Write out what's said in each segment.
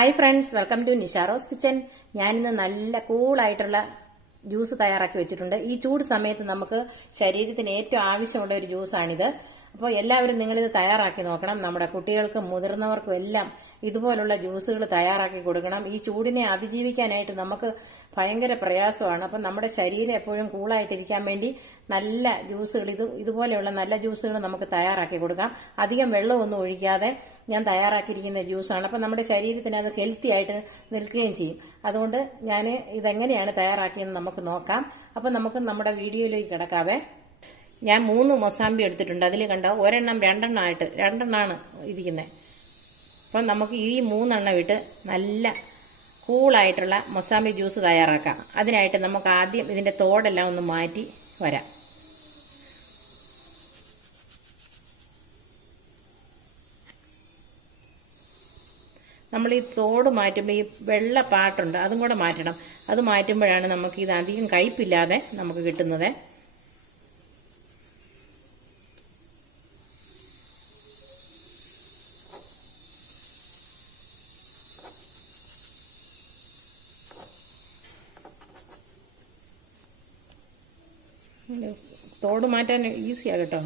Hi friends, welcome to Nisharose kitchen. ഞാനിന്ന് നല്ല കൂളായിട്ടുള്ള juice തയ്യാറാക്കി വെച്ചിട്ടുണ്ട്. ഈ ചൂട് സമയത്ത് നമുക്ക് ശരീരത്തിന് ഏറ്റവും ആവശ്യമുള്ള ഒരു ജ്യൂസാണിത്. അപ്പോൾ എല്ലാവരും നിങ്ങളിത് തയ്യാറാക്കി നോക്കണം. നമ്മുടെ കുട്ടികൾക്കും മുതിർന്നവർക്കും എല്ലാം ഇതുപോലുള്ള ജ്യൂസുകൾ തയ്യാറാക്കി കൊടുക്കണം. ഈ ചൂടിനെ അതിജീവിക്കാനായിട്ട് നമുക്ക് ഭയങ്കര പ്രയാസമാണ്. അപ്പം നമ്മുടെ ശരീരം എപ്പോഴും കൂളായിട്ടിരിക്കാൻ വേണ്ടി നല്ല ജ്യൂസുകൾ ഇതുപോലെയുള്ള നല്ല ജ്യൂസുകൾ നമുക്ക് തയ്യാറാക്കി കൊടുക്കാം. അധികം വെള്ളമൊന്നും ഒഴിക്കാതെ ഞാൻ തയ്യാറാക്കിയിരിക്കുന്ന ജ്യൂസാണ്. അപ്പം നമ്മുടെ ശരീരത്തിന് അത് ഹെൽത്തി ആയിട്ട് നിൽക്കുകയും ചെയ്യും. അതുകൊണ്ട് ഞാൻ ഇതെങ്ങനെയാണ് തയ്യാറാക്കിയെന്ന് നമുക്ക് നോക്കാം. അപ്പം നമുക്ക് നമ്മുടെ വീഡിയോയിലേക്ക് കിടക്കാവേ. ഞാൻ 3 മൊസാമ്പി എടുത്തിട്ടുണ്ട്. അതിൽ കണ്ടോ, ഒരെണ്ണം രണ്ടെണ്ണമാണ് ഇരിക്കുന്നത്. അപ്പം നമുക്ക് ഈ 3 എണ്ണം ഇട്ട് നല്ല കൂളായിട്ടുള്ള മൊസാമ്പി ജ്യൂസ് തയ്യാറാക്കാം. അതിനായിട്ട് നമുക്ക് ആദ്യം ഇതിന്റെ തോടെല്ലാം ഒന്ന് മാറ്റി വരാം. നമ്മൾ ഈ തോട് മാറ്റുമ്പോൾ ഈ വെള്ള പാട്ടുണ്ട്, അതും കൂടെ മാറ്റണം. അത് മാറ്റുമ്പോഴാണ് നമുക്ക് ഇത് അധികം കയ്പില്ലാതെ നമുക്ക് കിട്ടുന്നത്. തോട് മാറ്റാൻ ഈസിയാണ് കേട്ടോ,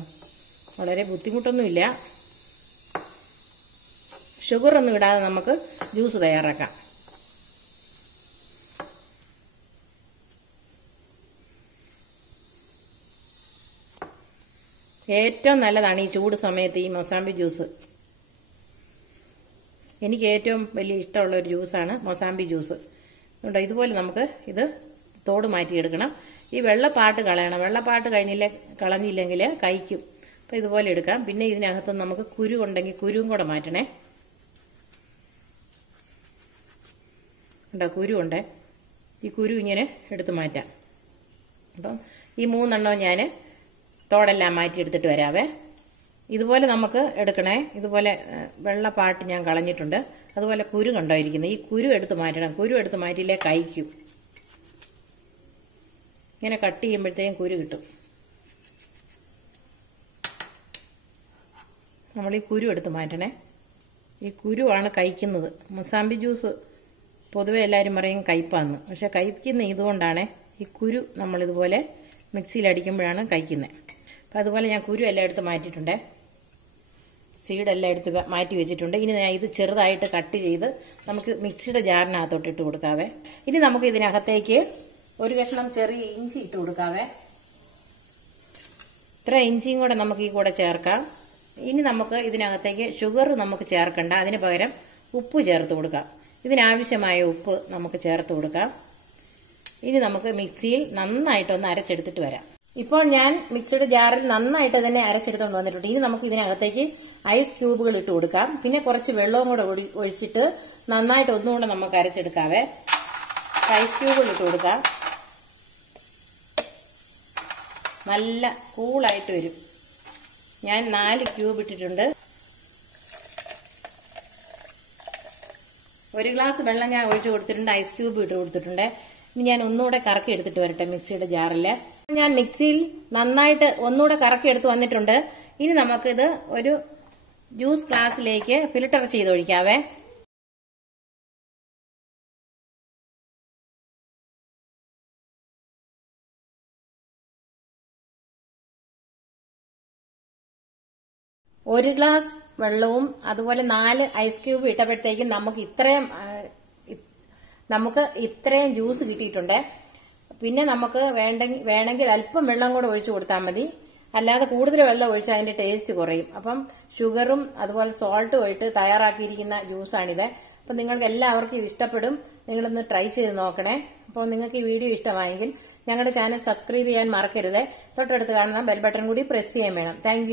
വളരെ ബുദ്ധിമുട്ടൊന്നുമില്ല. ഷുഗറൊന്നും ഇടാതെ നമുക്ക് ജ്യൂസ് തയ്യാറാക്കാം. ഏറ്റവും നല്ലതാണ് ഈ ചൂട് സമയത്ത് ഈ മൊസാമ്പി ജ്യൂസ്. എനിക്ക് ഏറ്റവും വലിയ ഇഷ്ടമുള്ള ഒരു ജ്യൂസാണ് മൊസാമ്പി ജ്യൂസ്. ഉണ്ടോ, ഇതുപോലെ നമുക്ക് ഇത് തോട് മാറ്റിയെടുക്കണം. ഈ വെള്ളപ്പാട്ട് കളയണം. വെള്ളപ്പാട്ട് കളഞ്ഞില്ലെങ്കിൽ കഴിക്കും. അപ്പം ഇതുപോലെ എടുക്കാം. പിന്നെ ഇതിനകത്ത് നമുക്ക് കുരു ഉണ്ടെങ്കിൽ കുരുവും കൂടെ മാറ്റണേ. ഉണ്ടോ, കുരു ഉണ്ട്. ഈ കുരു ഇങ്ങനെ എടുത്ത് മാറ്റാം. അപ്പം ഈ 3 എണ്ണവും ഞാൻ തോടെല്ലാം മാറ്റി എടുത്തിട്ട് വരാവേ. ഇതുപോലെ നമുക്ക് എടുക്കണേ. ഇതുപോലെ വെള്ളപ്പാട്ട് ഞാൻ കളഞ്ഞിട്ടുണ്ട്. അതുപോലെ കുരു കണ്ടോ ഇരിക്കുന്നത്. ഈ കുരു എടുത്ത് മാറ്റണം. കുരു എടുത്ത് മാറ്റിയില്ലേ കഴിക്കും. ഇങ്ങനെ കട്ട് ചെയ്യുമ്പോഴത്തേക്കും കുരു കിട്ടും. നമ്മൾ ഈ കുരു എടുത്ത് മാറ്റണേ. ഈ കുരുവാണ് കഴിക്കുന്നത്. മൊസാമ്പി ജ്യൂസ് പൊതുവെ എല്ലാവരും പറയും കയ്പാന്ന്. പക്ഷെ കഴിക്കുന്ന ഇതുകൊണ്ടാണ്. ഈ കുരു നമ്മളിതുപോലെ മിക്സിയിൽ അടിക്കുമ്പോഴാണ് കഴിക്കുന്നത്. അപ്പം അതുപോലെ ഞാൻ കുരു എല്ലാം എടുത്ത് മാറ്റിയിട്ടുണ്ട്. സീഡെല്ലാം എടുത്ത് മാറ്റി വെച്ചിട്ടുണ്ട്. ഇനി ഞാൻ ഇത് ചെറുതായിട്ട് കട്ട് ചെയ്ത് നമുക്ക് മിക്സിയുടെ ജാറിനകത്തോട്ട് ഇട്ട് കൊടുക്കാവേ. ഇനി നമുക്ക് ഇതിനകത്തേക്ക് ഒരു കഷ്ണം ചെറിയ ഇഞ്ചി ഇട്ട് കൊടുക്കാവേ. ഇത്ര ഇഞ്ചിയും കൂടെ നമുക്ക് ഈ കൂടെ ചേർക്കാം. ഇനി നമുക്ക് ഇതിനകത്തേക്ക് ഷുഗർ നമുക്ക് ചേർക്കണ്ട. അതിന് പകരം ഉപ്പ് ചേർത്ത് കൊടുക്കാം. ഇതിനാവശ്യമായ ഉപ്പ് നമുക്ക് ചേർത്ത് കൊടുക്കാം. ഇനി നമുക്ക് മിക്സിയിൽ നന്നായിട്ടൊന്ന് അരച്ചെടുത്തിട്ട് വരാം. ഇപ്പോൾ ഞാൻ മിക്സിയുടെ ജാറിൽ നന്നായിട്ട് തന്നെ അരച്ചെടുത്തുകൊണ്ട് വന്നിട്ടുണ്ട്. ഇനി നമുക്ക് ഇതിനകത്തേക്ക് ഐസ് ക്യൂബുകൾ ഇട്ട് കൊടുക്കാം. പിന്നെ കുറച്ച് വെള്ളവും കൂടെ ഒഴിച്ചിട്ട് നന്നായിട്ട് ഒന്നുകൂടെ നമുക്ക് അരച്ചെടുക്കാവേ. ഐസ് ക്യൂബുകൾ ഇട്ട് കൊടുക്കാം. നല്ല കൂളായിട്ട് വരും. ഞാൻ 4 ക്യൂബ് ഇട്ടിട്ടുണ്ട്. 1 ഗ്ലാസ് വെള്ളം ഞാൻ ഒഴിച്ചു കൊടുത്തിട്ടുണ്ട്. ഐസ് ക്യൂബ് ഇട്ട് കൊടുത്തിട്ടുണ്ട്. ഇനി ഞാൻ ഒന്നുകൂടെ കറക്കി എടുത്തിട്ട് വരട്ടെ മിക്സിയുടെ ജാറിൽ. ഞാൻ മിക്സിയിൽ നന്നായിട്ട് ഒന്നുകൂടെ കറക്കി എടുത്ത് വന്നിട്ടുണ്ട്. ഇനി നമുക്കിത് ഒരു ജ്യൂസ് ഗ്ലാസ്സിലേക്ക് ഫിൽട്ടർ ചെയ്തൊഴിക്കാവേ. ഒരു ഗ്ലാസ് വെള്ളവും അതുപോലെ 4 ഐസ് ക്യൂബ് ഇട്ടപ്പോഴത്തേക്കും നമുക്ക് ഇത്രയും ജ്യൂസ് കിട്ടിയിട്ടുണ്ട്. പിന്നെ നമുക്ക് വേണമെങ്കിൽ അല്പം വെള്ളം കൂടെ ഒഴിച്ചു കൊടുത്താൽ മതി. അല്ലാതെ കൂടുതൽ വെള്ളം ഒഴിച്ചാൽ അതിന്റെ ടേസ്റ്റ് കുറയും. അപ്പം ഷുഗറും അതുപോലെ സോൾട്ടും ഇട്ട് തയ്യാറാക്കിയിരിക്കുന്ന ജ്യൂസാണിത്. അപ്പം നിങ്ങൾക്ക് എല്ലാവർക്കും ഇത് ഇഷ്ടപ്പെടും. നിങ്ങളൊന്ന് ട്രൈ ചെയ്ത് നോക്കണേ. അപ്പോൾ നിങ്ങൾക്ക് ഈ വീഡിയോ ഇഷ്ടമായെങ്കിൽ ഞങ്ങളുടെ ചാനൽ സബ്സ്ക്രൈബ് ചെയ്യാൻ മറക്കരുത്. തൊട്ടടുത്ത് കാണുന്ന ബെൽ ബട്ടൺ കൂടി പ്രസ് ചെയ്യാൻ വേണം. താങ്ക്